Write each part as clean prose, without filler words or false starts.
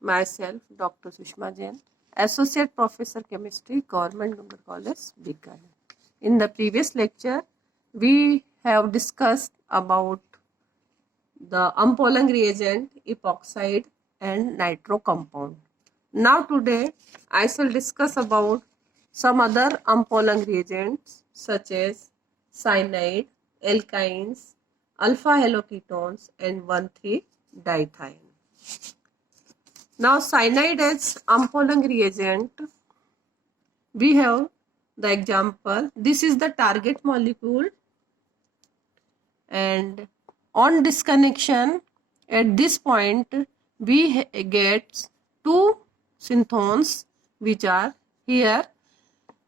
myself, Dr. Sushma Jain, Associate Professor Chemistry, Government Government College, Bikaner. In the previous lecture, we have discussed about the Ampolang reagent, epoxide and nitro compound. Now today, I shall discuss about some other Ampolang reagents such as cyanide, alkynes, alpha haloketones and 1,3-dithiene. Now cyanide as Ampolang reagent, we have the example. This is the target molecule, and on disconnection at this point we get two synthons which are here.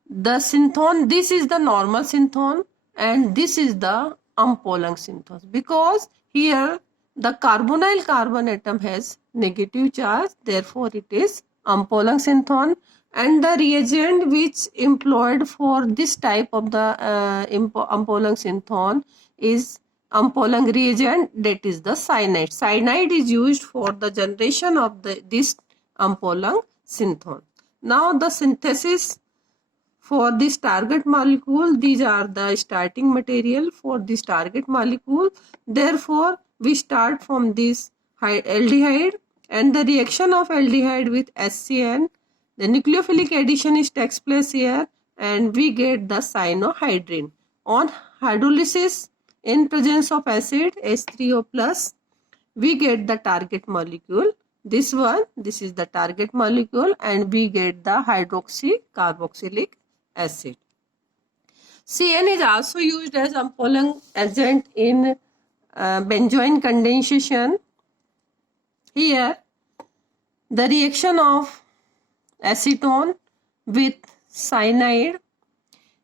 The synthon, this is the normal synthon and this is the Ampolang synthon, because here the carbonyl carbon atom has negative charge, therefore it is Ampolang synthon, and the reagent which employed for this type of the Ampolang synthon is Ampolang reagent, that is the cyanide. Cyanide is used for the generation of this Ampolang synthon. Now the synthesis for this target molecule, these are the starting material for this target molecule. Therefore, we start from this aldehyde, and the reaction of aldehyde with HCN, the nucleophilic addition takes place here, and we get the cyanohydrin. On hydrolysis, in presence of acid H3O plus, we get the target molecule. This one, this is the target molecule, and we get the hydroxycarboxylic acid. CN is also used as Ampolang agent in benzoin condensation. Here, the reaction of acetone with cyanide.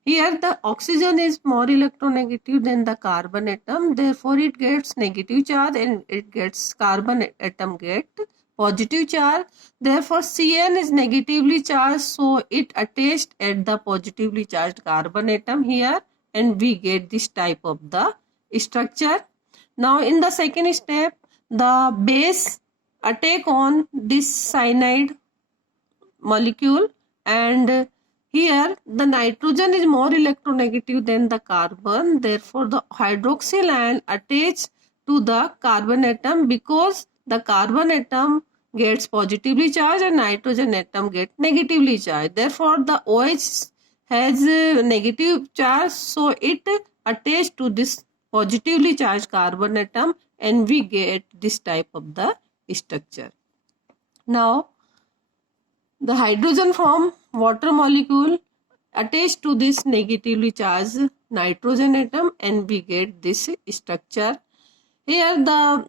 Here the oxygen is more electronegative than the carbon atom, therefore it gets negative charge and it gets carbon atom get positive charge. Therefore Cn is negatively charged, so it attached at the positively charged carbon atom here, and we get this type of the structure. Now in the second step, the base attack on this cyanide molecule, and here the nitrogen is more electronegative than the carbon, therefore the hydroxyl ion attached to the carbon atom, because the carbon atom gets positively charged and nitrogen atom gets negatively charged. Therefore the OH has a negative charge, so it attached to this positively charged carbon atom, and we get this type of the structure. Now the hydrogen from water molecule attached to this negatively charged nitrogen atom, and we get this structure. Here the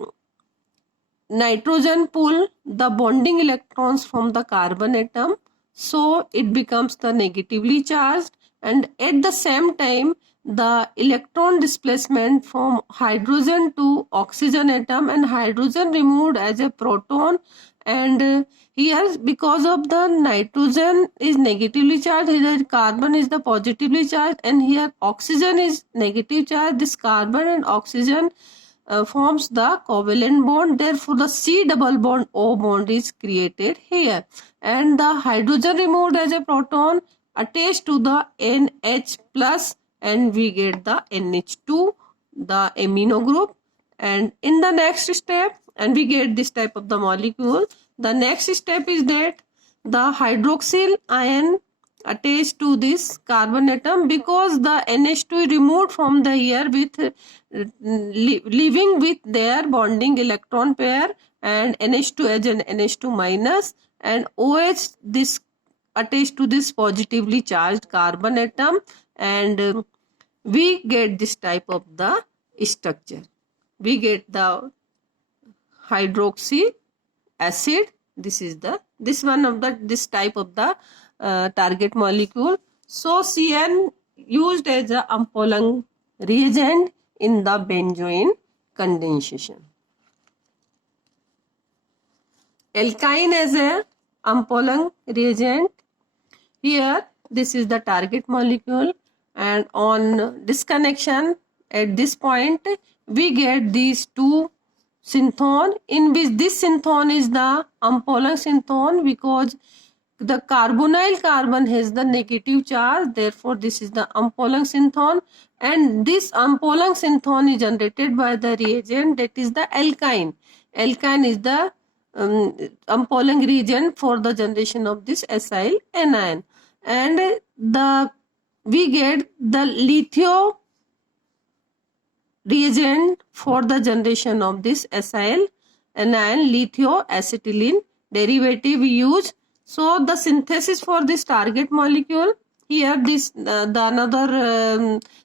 nitrogen pull the bonding electrons from the carbon atom, so it becomes the negatively charged, and at the same time the electron displacement from hydrogen to oxygen atom, and hydrogen removed as a proton, and here because of the nitrogen is negatively charged, here carbon is the positively charged, and here oxygen is negative charge, this carbon and oxygen forms the covalent bond, therefore the C double bond O bond is created here, and the hydrogen removed as a proton attached to the NH plus, and we get the NH2, the amino group. And in the next step, and we get this type of the molecule. The next step is that the hydroxyl ion attached to this carbon atom, because the NH2 is removed from the here with leaving with their bonding electron pair, and NH2 as an NH2 minus, and OH this attached to this positively charged carbon atom, and we get this type of the structure. We get the hydroxy acid. This is the this type of the target molecule. So CN used as a Ampolang reagent in the benzoin condensation. Alkyne as a Ampolang reagent. Here this is the target molecule, and on disconnection at this point we get these two synthon, in which this synthon is the unpollunt synthon because the carbonyl carbon has the negative charge, therefore this is the unpollunt synthon, and this unpollunt synthon is generated by the reagent that is the alkyne. Alkyne is the unpollunt reagent for the generation of this acyl anion, and we get the lithio reagent for the generation of this acyl anion, lithiocacetylene derivative we use. So the synthesis for this target molecule, here this the another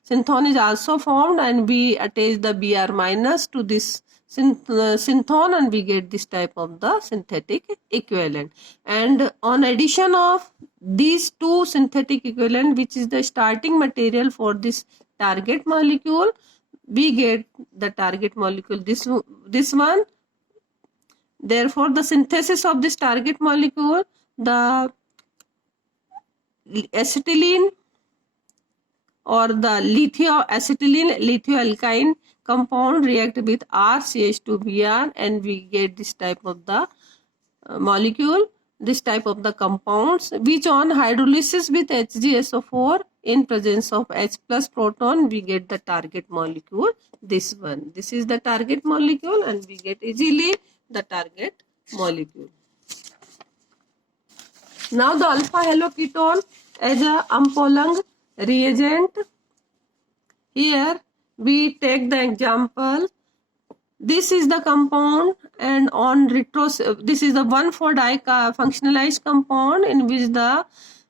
synthon is also formed, and we attach the Br minus to this synthon, and we get this type of the synthetic equivalent. And on addition of these two synthetic equivalent, which is the starting material for this target molecule, we get the target molecule, this one. Therefore the synthesis of this target molecule, the acetylene or the lithiocacetylene lithialkyne compound react with RCH2Br, and we get this type of the molecule, this type of the compounds, which on hydrolysis with HgSO4 in presence of H plus proton, we get the target molecule, this one. This is the target molecule, and we get easily the target molecule. Now the alpha haloketone as a unpollunt reagent. Here we take the example. This is the compound, and on this is the 1,4-di functionalized compound in which the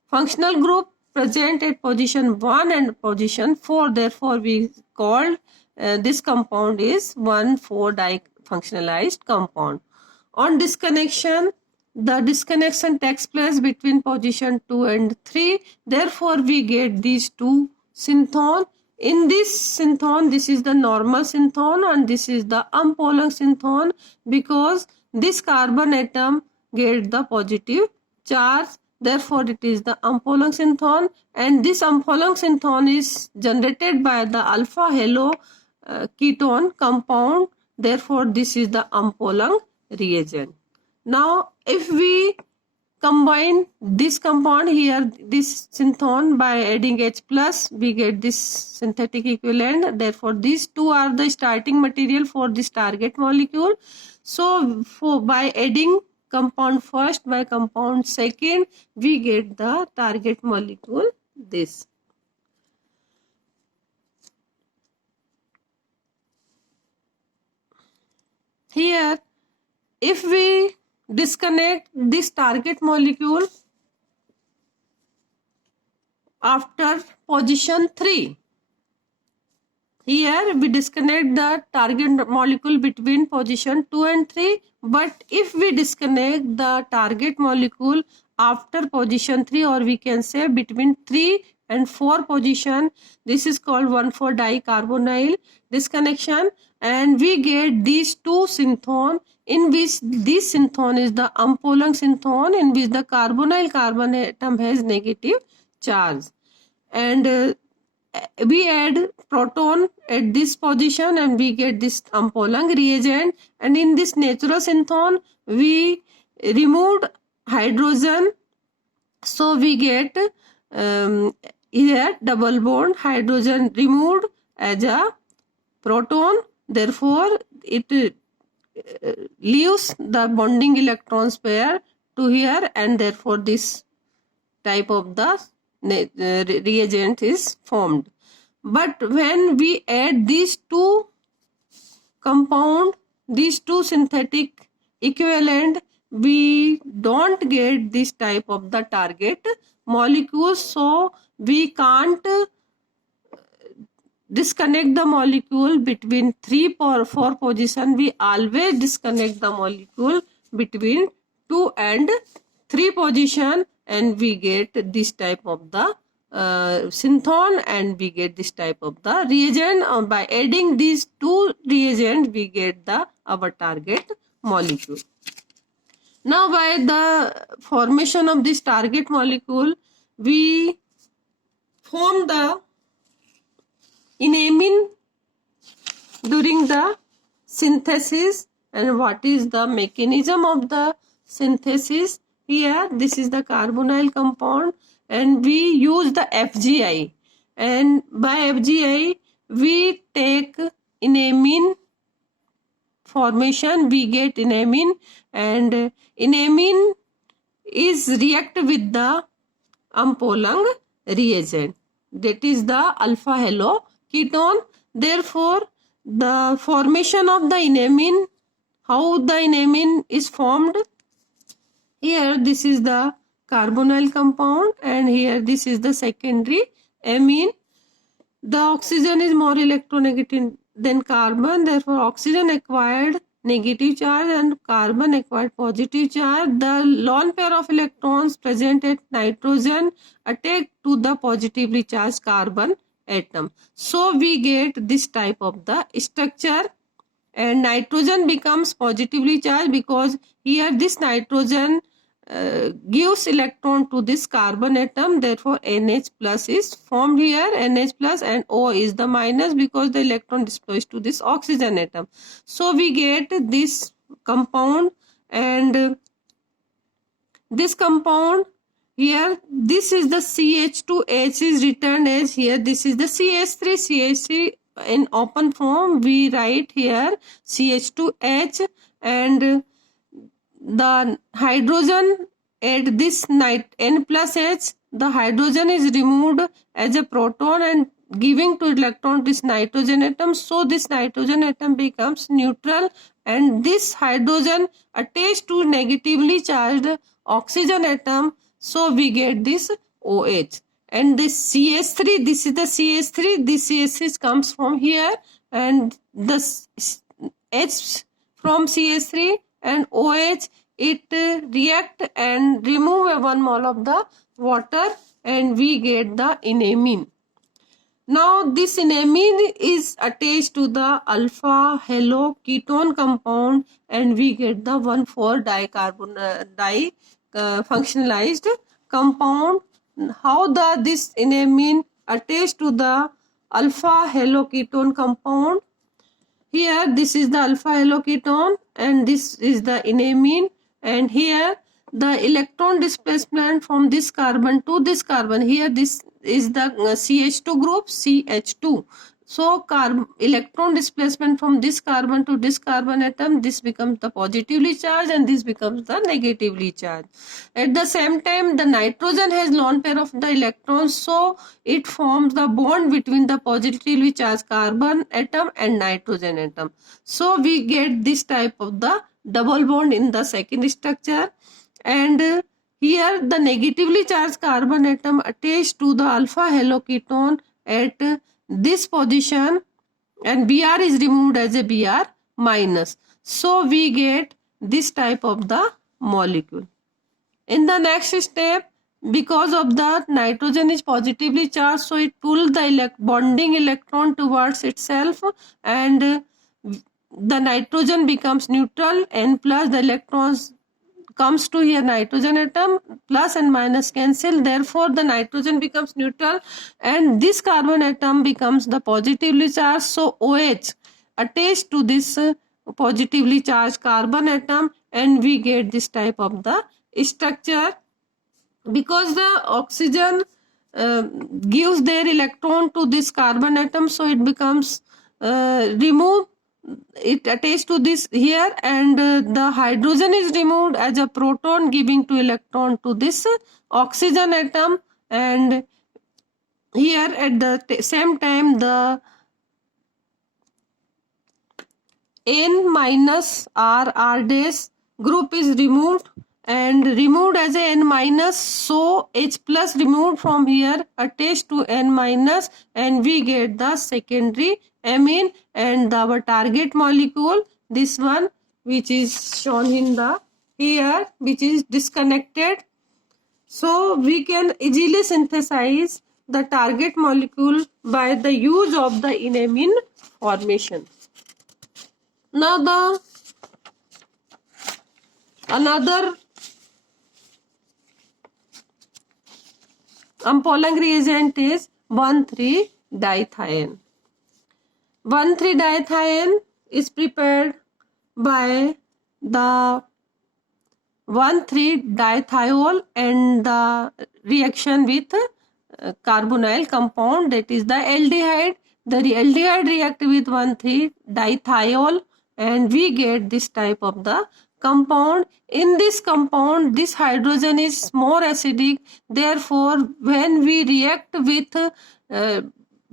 functional group present at position 1 and position 4. Therefore, we called this compound is 1,4-di functionalized compound. On disconnection, the disconnection takes place between position 2 and 3. Therefore, we get these two synthon. In this synthon, this is the normal synthon and this is the unpollunt synthon, because this carbon atom gets the positive charge. Therefore, it is the unpollunt synthon, and this unpollunt synthon is generated by the alpha halo ketone compound. Therefore, this is the unpollunt reagent. Now, if we combine this compound here, this synthon, by adding H plus, we get this synthetic equivalent. Therefore, these two are the starting material for this target molecule. So, by adding compound first by compound second, we get the target molecule, this. Here, if we disconnect this target molecule after position 3, here we disconnect the target molecule between position 2 and 3, but if we disconnect the target molecule after position 3, or we can say between 3 and 4 position, this is called 1,4-dicarbonyl disconnection, and we get these two synthon, in which this synthon is the unpollunt synthon, in which the carbonyl carbon atom has negative charge, and we add proton at this position and we get this unpollunt reagent. And in this natural synthon, we removed hydrogen, so we get here double bond, hydrogen removed as a proton. Therefore, it leaves the bonding electrons pair to here, and therefore this type of the reagent is formed. But when we add these two compound, these two synthetic equivalent, we don't get this type of the target molecule, so we can't disconnect the molecule between 3 or 4 position. We always disconnect the molecule between 2 and 3 position, and we get this type of the synthon, and we get this type of the reagent. By adding these two reagents, we get our target molecule. Now, by the formation of this target molecule, we form the enamine during the synthesis, And what is the mechanism of the synthesis? Here, this is the carbonyl compound, and we use the FGI. And by FGI, we take enamine formation, we get enamine, and enamine is react with the Ampolang reagent, that is the alpha halo ketone. Therefore, the formation of the enamine, how the enamine is formed, here this is the carbonyl compound, and here this is the secondary amine. The oxygen is more electronegative than carbon, therefore oxygen acquired negative charge and carbon acquired positive charge. The lone pair of electrons present at nitrogen attach to the positively charged carbon atom. So we get this type of the structure, and nitrogen becomes positively charged because here this nitrogen gives electron to this carbon atom, therefore NH plus is formed here, NH plus, and O is the minus because the electron dispersed to this oxygen atom. So we get this compound, and this compound here, this is the CH2H is written as here, this is the CH3 in open form, we write here CH2H, and the hydrogen at this N plus H, the hydrogen is removed as a proton and giving to electron this nitrogen atom. So this nitrogen atom becomes neutral, and this hydrogen attached to negatively charged oxygen atom. So we get this OH. And this CH3, this is the CH3, this CH3 comes from here, and this H from CH3 and OH, it react and remove 1 mole of the water, and we get the enamine. Now this enamine is attached to the alpha halo ketone compound, and we get the 1,4 functionalized compound. How this enamine attached to the alpha halo ketone compound? Here this is the alpha halo ketone, and this is the enamine, and here the electron displacement from this carbon to this carbon, here this is the CH2 group, CH2. So electron displacement from this carbon to this carbon atom, this becomes the positively charged and this becomes the negatively charged. At the same time, the nitrogen has lone pair of the electrons, so it forms the bond between the positively charged carbon atom and nitrogen atom. So we get this type of the double bond in the second structure, and here the negatively charged carbon atom attached to the alpha halo ketone at this position, and Br is removed as a Br minus. So we get this type of the molecule. In the next step, because of the nitrogen is positively charged, so it pulls the bonding electron towards itself, and the nitrogen becomes neutral, N plus, the electrons comes to here nitrogen atom, plus and minus cancel, therefore the nitrogen becomes neutral and this carbon atom becomes the positively charged. So OH attached to this positively charged carbon atom, and we get this type of the structure. Because the oxygen gives their electron to this carbon atom, so it becomes removed, it attached to this here, and the hydrogen is removed as a proton giving to electron to this oxygen atom, and here at the same time the N minus R dash group is removed and removed as a N minus, so H plus removed from here attached to N minus, and we get the secondary amine, and our target molecule, this one which is shown in the here, which is disconnected. So we can easily synthesize the target molecule by the use of the enamine formation. Now the another Ampolang reagent is 1,3-dithiene. 1,3-dithiene is prepared by the 1,3-dithiol and the reaction with carbonyl compound, that is the aldehyde. The aldehyde react with 1,3-dithiol and we get this type of the compound. In this compound, this hydrogen is more acidic. Therefore, when we react with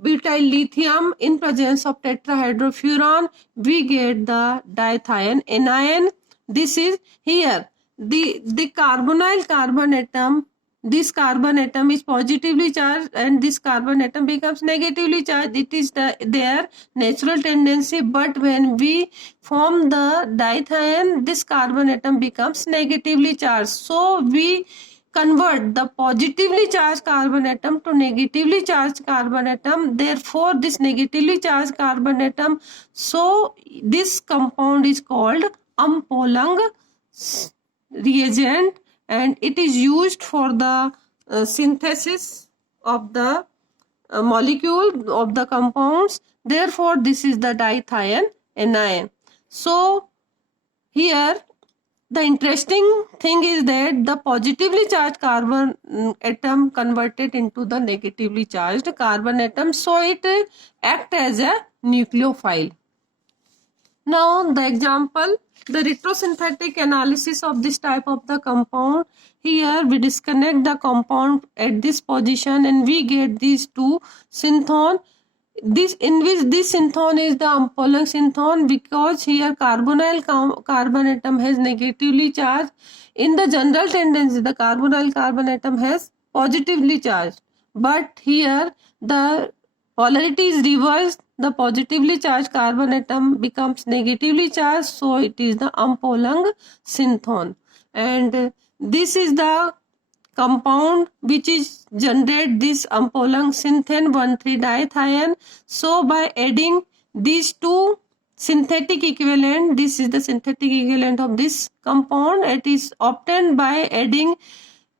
butyl lithium in presence of tetrahydrofuran, we get the dithion anion. This is here. The carbonyl carbon atom, this carbon atom is positively charged and this carbon atom becomes negatively charged. It is their natural tendency, but when we form the dithion, this carbon atom becomes negatively charged. So we convert the positively charged carbon atom to negatively charged carbon atom. Therefore, this negatively charged carbon atom, so this compound is called Ampolung reagent, and it is used for the synthesis of the molecule of the compounds. Therefore, this is the dithion anion. So here the interesting thing is that the positively charged carbon atom converted into the negatively charged carbon atom, so it acts as a nucleophile. Now the example, the retrosynthetic analysis of this type of the compound. Here we disconnect the compound at this position and we get these two synthon. This in which this synthon is the Ampolung synthon, because here carbonyl carbon atom has negatively charged. In the general tendency, the carbonyl carbon atom has positively charged, but here the polarity is reversed. The positively charged carbon atom becomes negatively charged, so it is the Ampolung synthon. And this is the compound which is generate this Ampolung synthane 1,3-dithion. So by adding these two synthetic equivalent, this is the synthetic equivalent of this compound. It is obtained by adding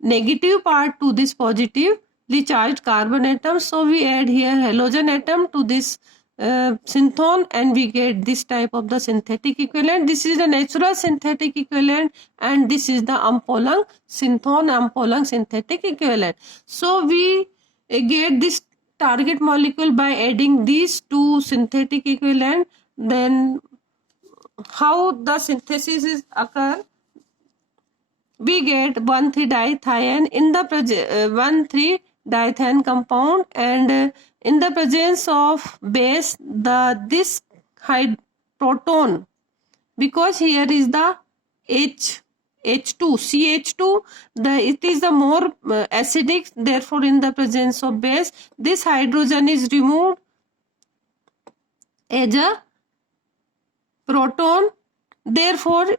negative part to this positively charged carbon atom. So we add here halogen atom to this synthon and we get this type of the synthetic equivalent. This is the natural synthetic equivalent and this is the Ampolung synthon, Ampolung synthetic equivalent. So we get this target molecule by adding these two synthetic equivalent. Then how the synthesis is occur? We get 1,3-dithion in the 1,3-dithion compound, and in the presence of base, this proton, because here is the CH2, it is the more acidic. Therefore, in the presence of base, this hydrogen is removed as a proton. Therefore,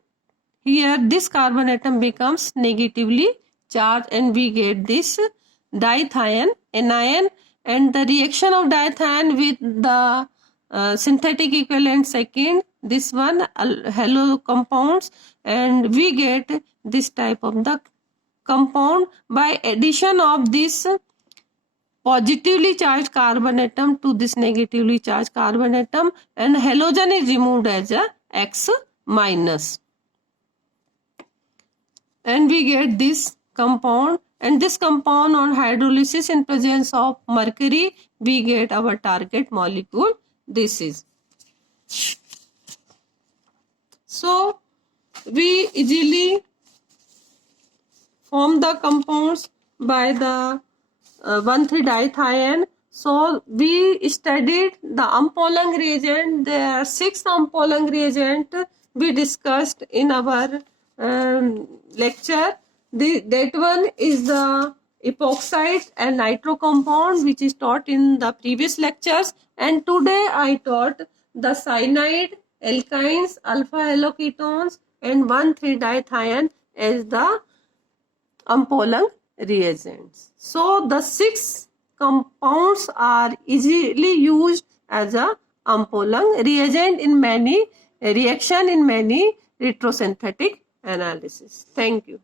here this carbon atom becomes negatively charged and we get this dithion anion. And the reaction of dithion with the synthetic equivalent second, this one halo compounds, and we get this type of the compound by addition of this positively charged carbon atom to this negatively charged carbon atom, and halogen is removed as a X minus. And we get this compound, and this compound on hydrolysis in presence of mercury, we get our target molecule. This is. So we easily form the compounds by the 1,3-dithion. So we studied the Ampolung reagent. There are 6 Ampolung reagent we discussed in our lecture. That one is the epoxide and nitro compound, which is taught in the previous lectures, and today I taught the cyanide, alkynes, alpha haloketones and 1,3-dithion as the Ampolung reagents. So the 6 compounds are easily used as a Ampolung reagent in many reaction in many retrosynthetic analysis. Thank you.